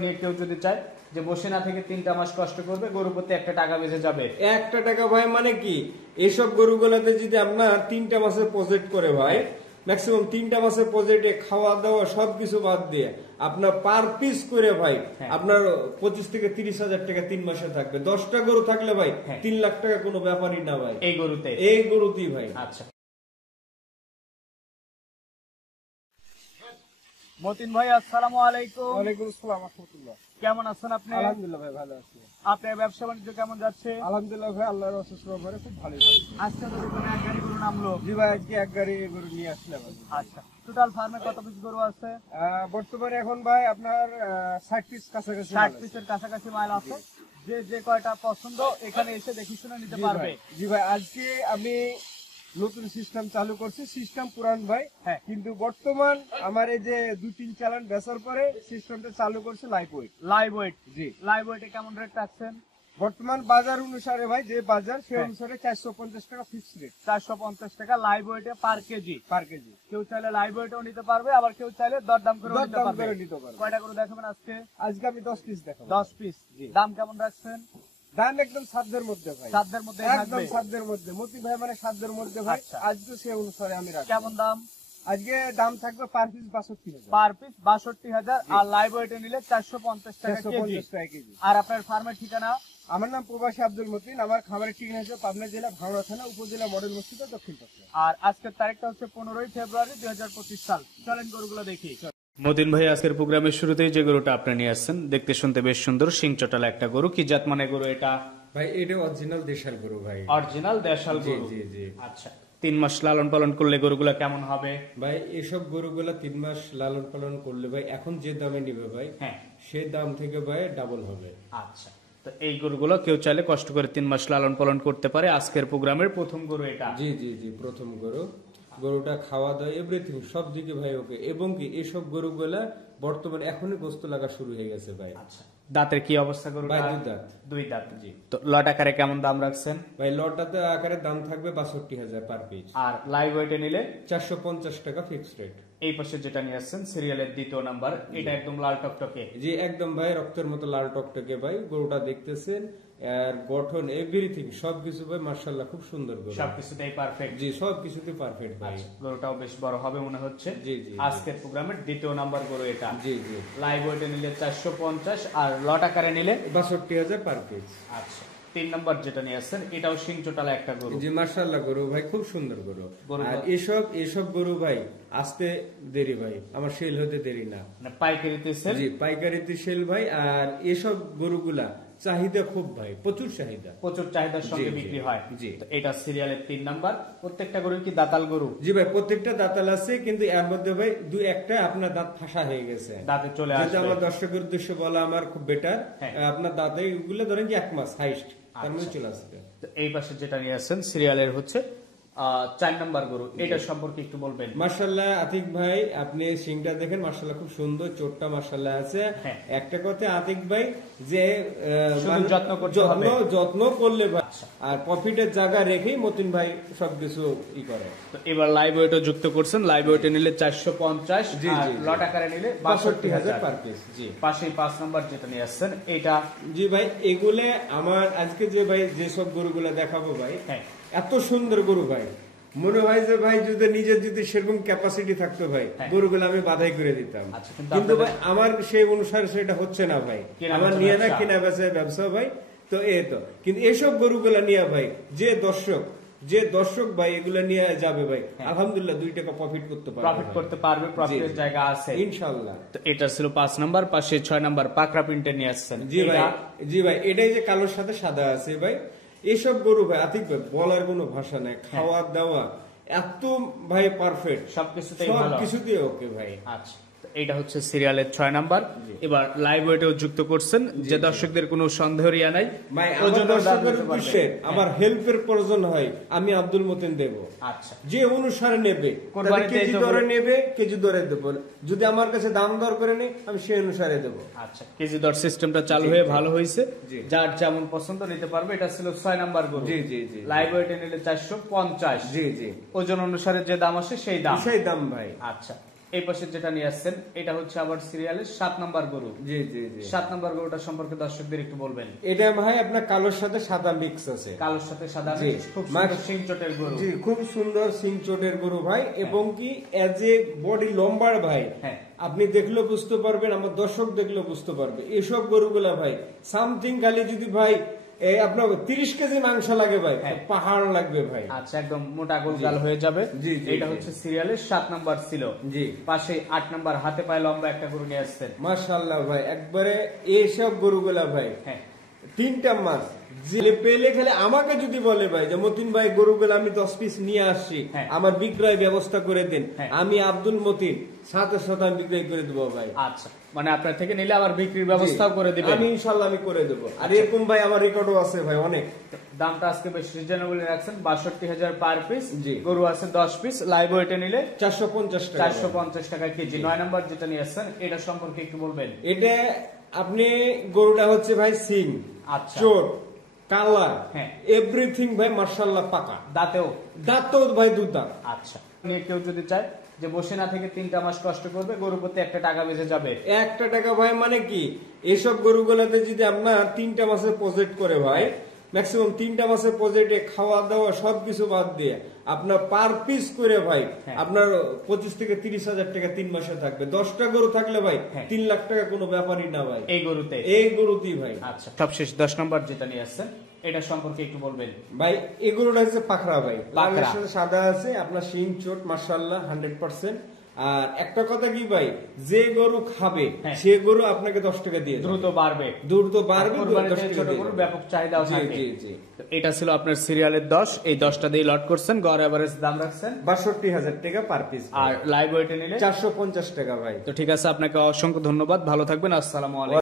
নিয়ে কেউ যদি চায় যে বসে না থেকে 3টা মাস কষ্ট করবে, গরুর প্রতি 1 টাকা বেঁচে যাবে। 1 টাকা ভাই মানে কি, এসব গরুগুলোতে যদি আপনার 3টা মাসের প্রজেক্ট করে ভাই, ম্যাক্সিমাম 3টা মাসের প্রজেক্টে খাওয়া দাওয়া সবকিছু বাদ দিয়ে আপনার পার পিস করে ভাই আপনার 25 থেকে 30,000 টাকা 3 মাসে থাকবে। 10টা গরু থাকলে ভাই 3 লাখ টাকা কোনো ব্যাপারই না ভাই এই গরুতেই ভাই। আচ্ছা মতিন ভাই, আসসালামু আলাইকুম। ওয়ালাইকুম আসসালাম ওয়া রাহমাতুল্লাহ। কেমন আছেন আপনি? আলহামদুলিল্লাহ ভাই ভালো আছি। আপনার ব্যবসা বাণিজ্য কেমন যাচ্ছে? আলহামদুলিল্লাহ ভাই, আল্লাহর অশেষ রহমতে খুব ভালোই যাচ্ছে। আজকে তো দোকানে এক গাড়ি গরু নামলো। জি ভাই, আজকে এক গাড়ি গরু নিয়ে আসলাম। আচ্ছা, টোটাল ফার্মে কত পিস গরু আছে? বর্তমানে এখন ভাই আপনার 60 পিস কাছাকাছি। 60 পিসের কাছাকাছি মাল আছে। যে কয়টা পছন্দ এখানে এসে দেখে শুনে নিতে পারবে। জি ভাই, আজকে আমি নতুন সিস্টেম চালু করছি। সিস্টেম পুরান ভাই, কিন্তু বর্তমান আমার এই যে 2-3 চালান বেচার পরে সিস্টেমটা চালু করছে লাইভ ওয়েট। জি, লাইভ ওয়েটে কেমন রেট রাখছেন? বর্তমান বাজার অনুসারে ভাই, যে বাজার সেই অনুসারে 450 টাকা ফিক্সড রেট। 450 টাকা লাইভ ওয়েটে পার কেজি। কেউ চাইলে লাইভ ওয়েটও নিতে পারবে, আবার কেউ চাইলে দরদাম করে নিতে পারবে। কয়টা করে দেখাবেন আজকে? আজকে আমি 10 পিস দেখাবো। 10 পিস। দাম কেমন রাখছেন? দাম একদম সাধ্যের মধ্যে ভাই, সাধ্যের মধ্যে, একদম সাধ্যের মধ্যে। মতি ভাই মানে সাধ্যের মধ্যে ভাই। আজকে সেই অনুসারে আমি রাখবো। কেমন দাম? আজকে দাম থাকবে পার পিস 62,000। Per piece 62,000। আর লাইভ ওয়েটে নিলে 450 টাকা কেজি। আর আপনার ফার্মের ঠিকানা? আমার নাম প্রবাসী আব্দুল মতিন। আমার খামারের ঠিকানা হচ্ছে পাবনা জেলা ভাঙড়া থানা, উপজেলা মডেল মসজিদ, দক্ষিণ পাশে। আর আজকের তারিখটা হচ্ছে 15ই ফেব্রুয়ারি 2025 সাল। চলেন গরুগুলো দেখি। মতিন ভাই, আজকের প্রোগ্রামের শুরুতেই যে গরুটা আপনি নিয়ে আসছেন, দেখতে শুনতে বেশ সুন্দর, শিং চটালা একটা গরু। কি জাত মানে গরু এটা? ভাই এটা অরিজিনাল দেশাল গরু ভাই। অরিজিনাল দেশাল গরু। জি জি। আচ্ছা, 3 মাস লালন পালন করলে গরুগুলা কেমন হবে? ভাই এসব গরুগুলা 3 মাস লালন পালন করলে ভাই এখন যে দামে নিবে ভাই, সে দাম থেকে ভাই ডাবল হবে। আচ্ছা, তো এই গরুগুলো কেউ চাইলে কষ্ট করে 3 মাস লালন পালন করতে পারে। আজকের প্রোগ্রামের প্রথম গরু এটা। জি জি জি, প্রথম গরু। গরুটা খাওয়া দাওয়া এভরিথিং সব দিকে ভাই ওকে। এবং কি এসব গরুগুলা বর্তমানে এখনই গোস্ত লাগা শুরু হয়ে গেছে ভাই। আচ্ছা, দাঁতের কি অবস্থা গরু? ভাই 2 দাঁত। 2 দাঁত। জি। তো লট আকারে কেমন দাম রাখছেন? ভাই লটাতে আকারে দাম থাকবে 62,000 পার পিস। আর লাইভ ওয়েটে নিলে 450 টাকা ফিক্সড রেট। এই পাশে যেটা নিয়ে আসছেন সিরিয়ালের 2য় নাম্বার, এটা একদম লাল টকটকে। জি একদম ভাই, রক্তের মতো লাল টকটকে ভাই। গরুটা দেখতেছেন, আর গঠন এভরিথিং সবকিছু ভাই মাশাআল্লাহ খুব সুন্দর গরু। সবকিছুতেই পারফেক্ট। জি, সবকিছুতে পারফেক্ট ভাই। গরুটাও বেশ বড় হবে মনে হচ্ছে। জি জি। আজকের প্রোগ্রামের 2য় নাম্বার গরু এটা। জি জি। লাইভ ওয়েটে নিলে 450 আর লট আকারে নিলে 62,000 পার পিস। আচ্ছা, 3 নাম্বার যেটা নিয়ে আসছেন এটাও শিং চটালা একটা গরু। জি মাশাআল্লাহ গরু ভাই, খুব সুন্দর গরু। আর এসব গরু ভাই আসতে দেরি ভাই, আমার সেল হতে দেরি না। মানে পাইকারিতে সেল? জি পাইকারিতে সেল ভাই। আর এসব গরুগুলা চাহিদা খুব ভাই, প্রচুর চাহিদার সঙ্গে বিক্রি হয়। জি, তো এটা সিরিয়ালের 3 নাম্বার। প্রত্যেকটা গরু কি দাতাল গরু? জি ভাই, প্রত্যেকটা দাতাল আছে, কিন্তু এর মধ্যে ভাই 2-1টা আপনার দাঁত ফাঁসা হয়ে গেছে, দাঁতে চলে আসবে। আমার দর্শকের উদ্দেশ্য বলা আমার খুব বেটার। আপনার দাঁতে এগুলো ধরেন কি 1 মাস হাইস্ট, তার মধ্যে চলে আসবে। এই পাশে যেটা নিয়ে আসছেন সিরিয়ালের হচ্ছে 4 নাম্বার গরু, এটা সম্পর্কে একটু বলবেন। মাশাআল্লাহ আতিক ভাই, আপনি সিংটা দেখেন মাশাআল্লাহ খুব সুন্দর, চোটটা মাশাআল্লাহ আছে। একটা কথা আতিক ভাই, যে যত্ন করলে ভাই আর প্রফিটের জায়গা রেখেই মতিন ভাই সবকিছু ই করে। তো এবার লাইভ ওয়েটও যুক্ত করছেন। লাইভ ওয়েটে নিলে 450, আর লট আকারে নিলে 62,000 পার পিস। জি, পাশে 5 নাম্বার যেটা নিয়ে আসছেন এটা। জি ভাই, এগুলো আমার আজকে যে ভাই যেসব গরুগুলা দেখাবো ভাই, এত সুন্দর গরু ভাই, মনে হয় যে ভাই যদি সেরকম ক্যাপাসিটি থাকতো ভাই, গরুগুলো আমি বাধাই করে দিতাম। কিন্তু ভাই আমার সেই অনুসারে সেটা হচ্ছে না ভাই। আমার নিয়ে না কিনা বেচায় ব্যবসা ভাই। তো কিন্তু এসব গরুগুলা নিয়ে ভাই যে দর্শক ভাই এগুলা নিয়ে যাবে ভাই, আলহামদুলিল্লাহ 2 টাকা প্রফিট করতে পারবে, প্রফিটের জায়গা আছে ইনশাআল্লাহ। তো এটা ছিল 5 নাম্বার। পাশে 6 নাম্বার পাকড়া প্রিন্টে নিয়ে আসছেন। জি ভাই, এটাই যে কালোর সাথে সাদা আছে ভাই। এসব গরু ভাই আতিক ভাই বলার কোনো ভাষা নাই, খাওয়া দাওয়া এত ভাই পারফেক্ট, সবকিছুতেই ওকে ভাই। আচ্ছা, এটা হচ্ছে সিরিয়ালের 6 নাম্বার। এবার লাইভ ওয়েটেও যুক্ত করছেন, যে দর্শকদের কোনো সন্দেহ রিয়া নাই। আমার হেল্পের প্রয়োজন হয়, আমি আব্দুল মতিন দেব। আচ্ছা, যে অনুসারে নেবে, কেজি দরে নেবে, কেজি দরে দেবো। যদি আমার কাছে দাম দর করে নেই, আমি সেই অনুসারে দেবো। আচ্ছা, কেজি দর সিস্টেমটা চালু হয়ে ভালো হয়েছে, যার যেমন পছন্দ নিতে পারবে। এটা ছিল 6 নাম্বার গরু। জি জি জি। লাইভ ওয়েটে নিলে 450। জি জি। ওজন অনুসারে যে দাম আসে সেই দাম ভাই। আচ্ছা, এই পাশে যেটা নিয়ে আসছেন এটা হচ্ছে আবার সিরিয়ালের 7 নাম্বার গরু। জি জি জি। 7 নাম্বার গরুটা সম্পর্কে দর্শকদের একটু বলবেন। এটা ভাই আপনার কালোর সাথে সাদা মিক্স আছে। কালোর সাথে সাদা জি। খুব সুন্দর সিং চটের গরু। জি, খুব সুন্দর সিং চোটের গরু ভাই, এবং কি এজ এ বডি লম্বার ভাই, হ্যাঁ। আপনি দেখলেও বুঝতে পারবেন, আমার দর্শক দেখলেও বুঝতে পারবে এসব গরুগুলা ভাই সামথিং খালি যদি ভাই আপনার 30 কেজি মাংস লাগে ভাই, হ্যাঁ। পাহাড় লাগবে ভাই। আচ্ছা, একদম মোটা গোলগাল হয়ে যাবে। জি, জি, এটা জি। হচ্ছে সিরিয়ালের 7 নাম্বার ছিল। জি পাশে 8 নাম্বার হাতে পায়ে লম্বা একটা গরু নিয়ে আসছেন। মাশাআল্লাহ ভাই, একবারে এইসব গরুগুলা ভাই হ্যাঁ 3টা মাস যে পেলে খেলে আমাকে যদি বলে ভাই যে মতিন ভাই গরুগুলো আমি 10 পিস নিয়ে আসছি, হ্যাঁ। আমার বিক্রয় ব্যবস্থা করে দিন, হ্যাঁ। আমি আব্দুল মতিন সাথে সাথে আমি বিক্রয় করে দেবো ভাই। আচ্ছা, মানে আপনার থেকে নিলে আবার বিক্রির ব্যবস্থাও করে দিবেন। আমি ইনশাল্লাহ আমি করে দেবো। আর এরকম ভাই আমার রেকর্ডও আছে ভাই অনেক। দামটা আজকে বেশ রিজনেবল রাখছেন, 62,000 পার পিস। জি। গরু আছে 10 পিস, লাইভ ওয়েটে নিলে 450 টাকা। 450 টাকা কেজি। 9 নাম্বার যেটা নিয়ে আসছেন এটা সম্পর্কে একটু বলবেন। এটা আপনি গরুটা হচ্ছে ভাই সিং, আচ্ছা। চোট, কালার, হ্যাঁ। এভরিথিং ভাই মাশাআল্লাহ পাকা। দাঁতেও দাঁত ভাই দুধ। আচ্ছা, নিয়ে কেউ যদি চায় যে বসে না থেকে 3টা মাস কষ্ট করবে, গরু প্রতি 1 টাকা বেঁচে যাবে। 1 টাকা ভাই মানে কি, এসব গরুগুলোতে যদি আপনার 3টা মাসের প্রজেক্ট করে ভাই, ম্যাক্সিমাম 3টা মাসের প্রজেক্টে খাওয়া দাওয়া সবকিছু বাদ দিয়ে আপনার পার পিস করে ভাই হ্যাঁ। আপনার 25 থেকে 30,000 টাকা 3 মাসে থাকবে। 10টা গরু থাকলে ভাই হ্যাঁ। 3 লাখ টাকা কোনো ব্যাপারই না ভাই এই গরুতে। এই গরুতেই ভাই। আচ্ছা, সবশেষ 10 নাম্বার যেটা নিয়ে আসছেন এটা সম্পর্কে একটু বলবেন। ভাই এই গরুটা হচ্ছে পাখরা ভাই, পাকড়া। লালের সাথে সাদা আছে, আপনার শিং চোট মাশাআল্লাহ 100%। আর একটা কথা কি ভাই, যে গরু খাবে হ্যাঁ। সে গরু আপনাকে 10 টাকা দিয়ে দেবে। দ্রুত বাড়বে, দ্রুত বাড়বে, কোরবানিতে 10 টাকা ছোট দিয়ে গরুর দেবে। ব্যাপক চাহিদাও জি, থাকে। জি, জি। তো এটা ছিল আপনার সিরিয়ালের 10, এই 10টা দিয়ে লট করছেন, গড় এভারেজ দাম রাখছেন 62,000 টাকা পার পিস। আর লাইভ ওয়েটে নিলে 450 টাকা ভাই। তো ঠিক আছে, আপনাকে অসংখ্য ধন্যবাদ, ভালো থাকবেন, আসসালামু আলাইকুম।